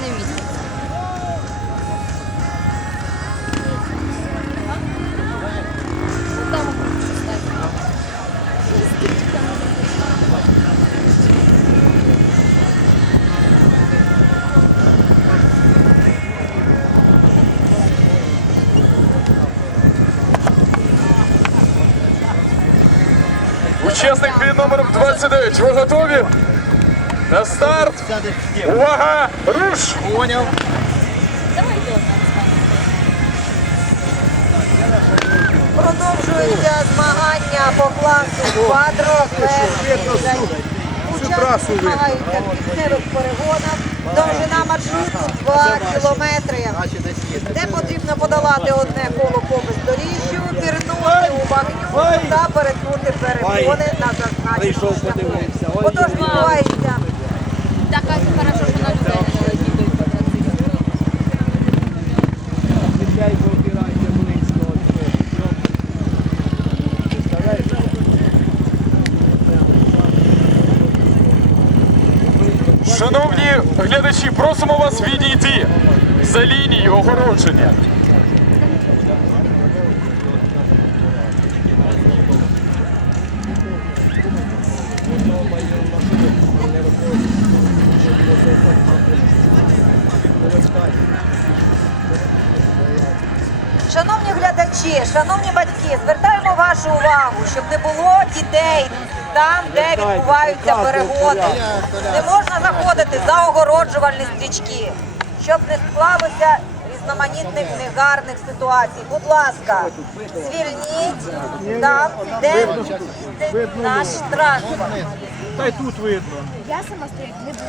всі не місяць. Там кстати. Учасник під номером 29. Ви готові? На старт. Увага! Руш! Поняв. Давайте одна Продовжуються змагання по класу квадро Учасники змагаються в пісневих перегонах. Довжина маршруту 2 кілометри. Де потрібно подолати одне коло по бездоріжжю, пірнути у багнюку та перетнути перепони на зазначеному шляху. Отож відбувається Шановні глядачі, просимо вас відійти за лінію огородження. Шановні глядачі, шановні батьки, звертаємо вашу увагу, щоб не було дітей там, де відбуваються перегони. Не можна заходити за огороджувальні стрічки, щоб не склалося різноманітних негарних ситуацій. Будь ласка, звільніть там, де де наш транспорт. Та й тут видно. Я сама стоять не буду.